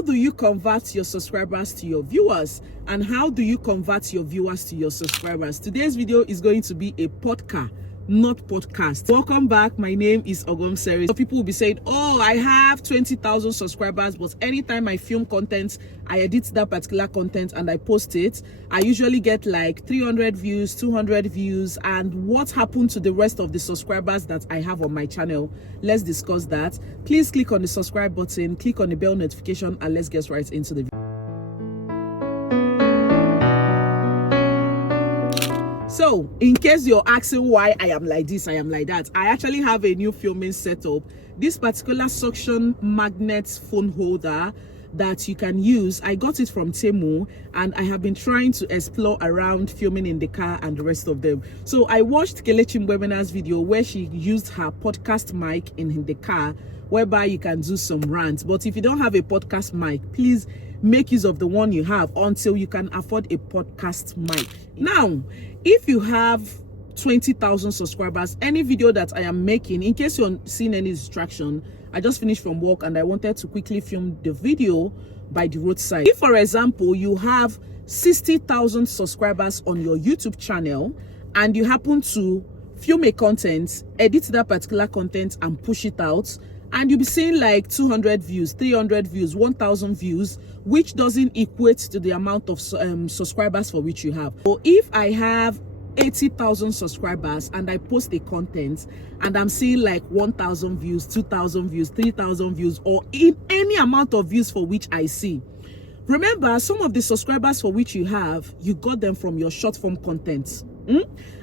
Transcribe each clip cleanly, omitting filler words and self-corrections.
How do you convert your subscribers to your viewers? And how do you convert your viewers to your subscribers? Today's video is going to be a podcast, not podcast. Welcome back. My name is OGOM'S. So people will be saying, oh, I have 20,000 subscribers, but anytime I film content, I edit that particular content and I post it, I usually get like 300 views, 200 views. And what happened to the rest of the subscribers that I have on my channel? Let's discuss that. Please click on the subscribe button, click on the bell notification, and let's get right into the video. So, in case you're asking why I am like this, I am like that, I actually have a new filming setup. This particular suction magnet phone holder that you can use, I got it from Temu, and I have been trying to explore around filming in the car and the rest of them. So I watched Kelechi Mbwemena's video where she used her podcast mic in the car, whereby you can do some rants. But if you don't have a podcast mic, please make use of the one you have until you can afford a podcast mic. Now, if you have 20,000 subscribers, any video that I am making, in case you're seeing any distraction, I just finished from work and I wanted to quickly film the video by the roadside. If, for example, you have 60,000 subscribers on your YouTube channel and you happen to film a content, edit that particular content and push it out, and you'll be seeing like 200 views, 300 views, 1,000 views, which doesn't equate to the amount of subscribers for which you have. So if I have 80,000 subscribers and I post a content and I'm seeing like 1,000 views, 2,000 views, 3,000 views, or in any amount of views for which I see, remember, some of the subscribers for which you have, you got them from your short form content.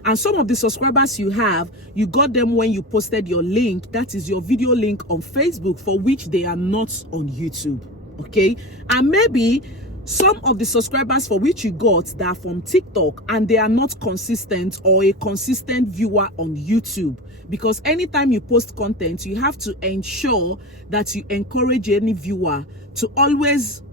And some of the subscribers you have, you got them when you posted your link, that is your video link on Facebook, for which they are not on YouTube. Okay, and maybe some of the subscribers for which you got that are from TikTok and they are not consistent or a consistent viewer on YouTube, because anytime you post content, you have to ensure that you encourage any viewer to always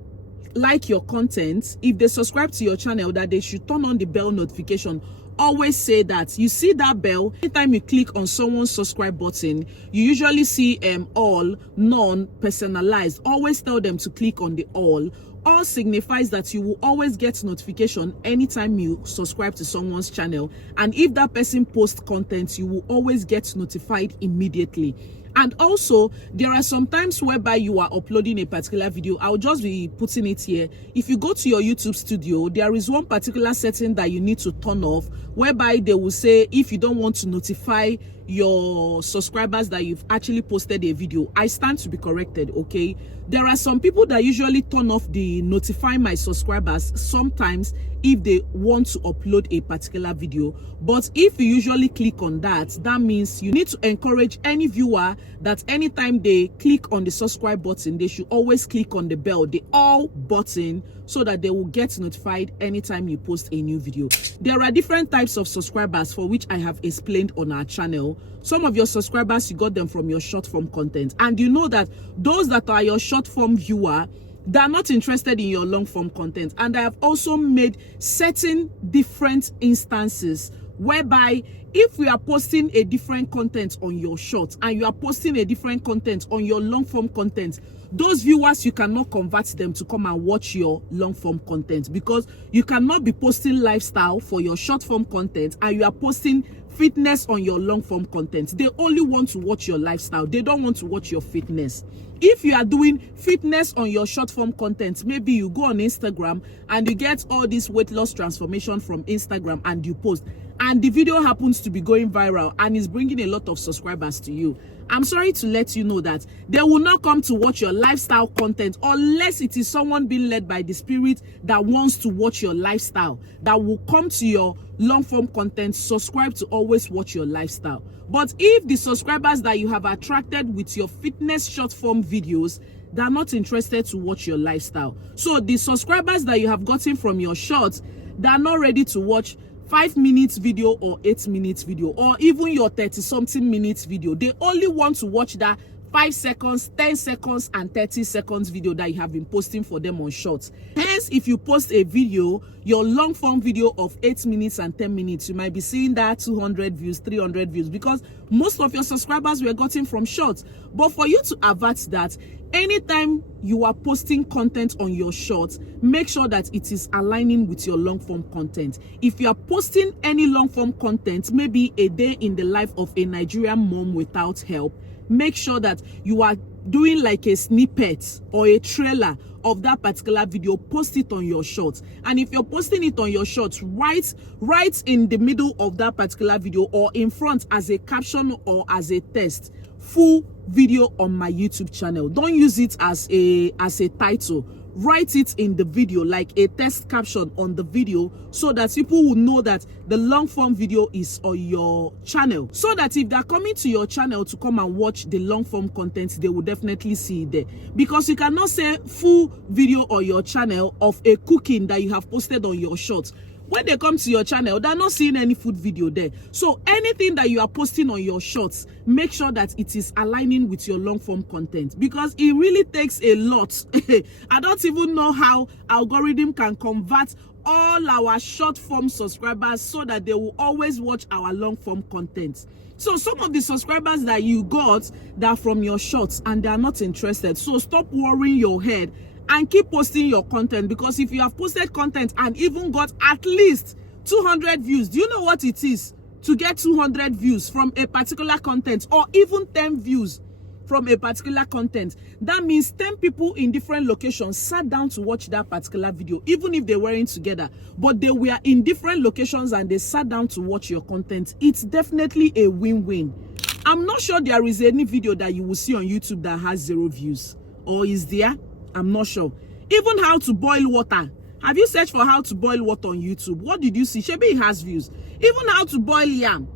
like your content. If they subscribe to your channel, that they should turn on the bell notification. Always say that. You see that bell, anytime you click on someone's subscribe button, you usually see all, none, personalized. Always tell them to click on the all. All signifies that you will always get notification anytime you subscribe to someone's channel, and if that person posts content, you will always get notified immediately. And also, there are some times whereby you are uploading a particular video. I'll just be putting it here. If you go to your YouTube studio, there is one particular setting that you need to turn off, whereby they will say, if you don't want to notify your subscribers that you've actually posted a video, I stand to be corrected, okay? There are some people that usually turn off the notify my subscribers sometimes if they want to upload a particular video. But if you usually click on that, that means you need to encourage any viewer that anytime they click on the subscribe button, they should always click on the bell, the all button, so that they will get notified anytime you post a new video. There are different types of subscribers for which I have explained on our channel. Some of your subscribers, you got them from your short form content, and you know that those that are your short form viewer, they are not interested in your long form content. And I have also made certain different instances whereby if we are posting a different content on your short and you are posting a different content on your long form content, those viewers, you cannot convert them to come and watch your long form content, because you cannot be posting lifestyle for your short form content and you are posting fitness on your long form content. They only want to watch your lifestyle. They don't want to watch your fitness. If you are doing fitness on your short form content, maybe you go on Instagram and you get all this weight loss transformation from Instagram and you post, and the video happens to be going viral and is bringing a lot of subscribers to you, I'm sorry to let you know that they will not come to watch your lifestyle content unless it is someone being led by the Spirit that wants to watch your lifestyle, that will come to your long form content, subscribe to always watch your lifestyle. But if the subscribers that you have attracted with your fitness short form videos, they're not interested to watch your lifestyle. So the subscribers that you have gotten from your shorts, they're not ready to watch 5 minutes video or 8 minutes video or even your 30-something minutes video. They only want to watch that 5 seconds, 10 seconds, and 30 seconds video that you have been posting for them on Shorts. Hence, if you post a video, your long form video of 8 minutes and 10 minutes, you might be seeing that 200 views, 300 views, because most of your subscribers were gotten from Shorts. But for you to avert that, anytime you are posting content on your Shorts, make sure that it is aligning with your long form content. If you are posting any long form content, maybe a day in the life of a Nigerian mom without help, make sure that you are doing like a snippet or a trailer of that particular video. Post it on your Shorts. And if you're posting it on your Shorts, write in the middle of that particular video or in front as a caption or as a text, full video on my YouTube channel. Don't use it as a title. Write it in the video like a text caption on the video, so that people will know that the long form video is on your channel, so that if they're coming to your channel to come and watch the long form content, they will definitely see it there. Because you cannot say full video on your channel of a cooking that you have posted on your Shorts. When they come to your channel, they're not seeing any food video there. So anything that you are posting on your Shorts, make sure that it is aligning with your long form content, because it really takes a lot. I don't even know how algorithm can convert all our short form subscribers so that they will always watch our long form content. So some of the subscribers that you got, that are from your Shorts and they are not interested. So stop worrying your head and keep posting your content, because if you have posted content and even got at least 200 views, do you know what it is to get 200 views from a particular content, or even 10 views from a particular content? That means 10 people in different locations sat down to watch that particular video, even if they weren't together, but they were in different locations and they sat down to watch your content. It's definitely a win-win. I'm not sure there is any video that you will see on YouTube that has 0 views, or is there? I'm not sure. Even how to boil water. Have you searched for how to boil water on YouTube? What did you see? Maybe it has views. Even how to boil yam.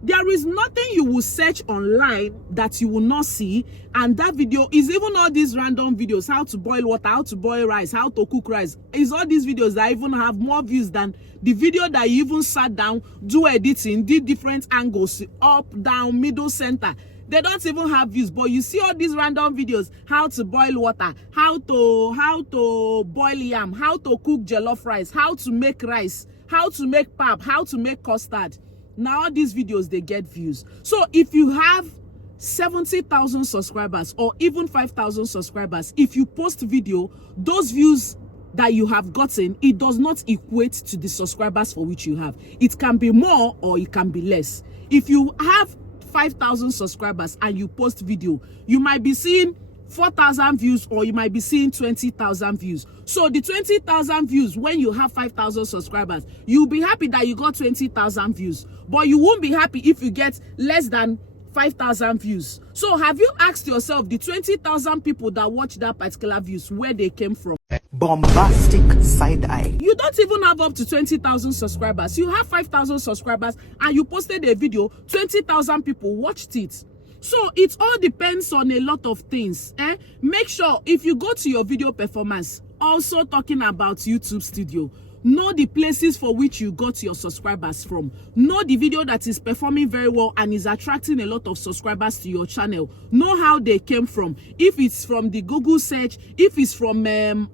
There is nothing you will search online that you will not see. And that video is even all these random videos. How to boil water, how to boil rice, how to cook rice. It's all these videos that even have more views than the video that you even sat down, do editing, did different angles, up, down, middle, center. They don't even have views, but you see all these random videos: how to boil water, how to boil yam, how to cook jollof rice, how to make rice, how to make pap, how to make custard. Now all these videos, they get views. So if you have 70,000 subscribers or even 5,000 subscribers, if you post video, those views that you have gotten, it does not equate to the subscribers for which you have. It can be more or it can be less. If you have 5,000 subscribers and you post video, you might be seeing 4,000 views, or you might be seeing 20,000 views. So the 20,000 views, when you have 5,000 subscribers, you'll be happy that you got 20,000 views, but you won't be happy if you get less than 5,000 views. So have you asked yourself, the 20,000 people that watch that particular views, where they came from? Bombastic side eye. You don't even have up to 20,000 subscribers. You have 5,000 subscribers and you posted a video, 20,000 people watched it. So it all depends on a lot of things. Make sure if you go to your video performance, also talking about YouTube Studio, know the places for which you got your subscribers from. Know the video that is performing very well and is attracting a lot of subscribers to your channel. Know how they came from. If it's from the Google search, if it's from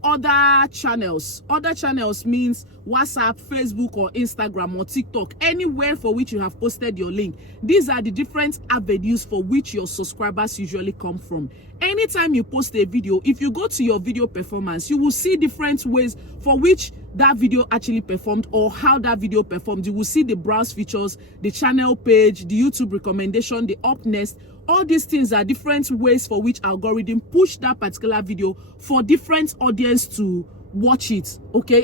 other channels. Other channels means WhatsApp, Facebook, or Instagram, or TikTok, anywhere for which you have posted your link. These are the different avenues for which your subscribers usually come from. Anytime you post a video, if you go to your video performance, you will see different ways for which that video actually performed, or how that video performed. You will see the browse features, the channel page, the YouTube recommendation, the up next. All these things are different ways for which algorithm push that particular video for different audience to watch it. Okay,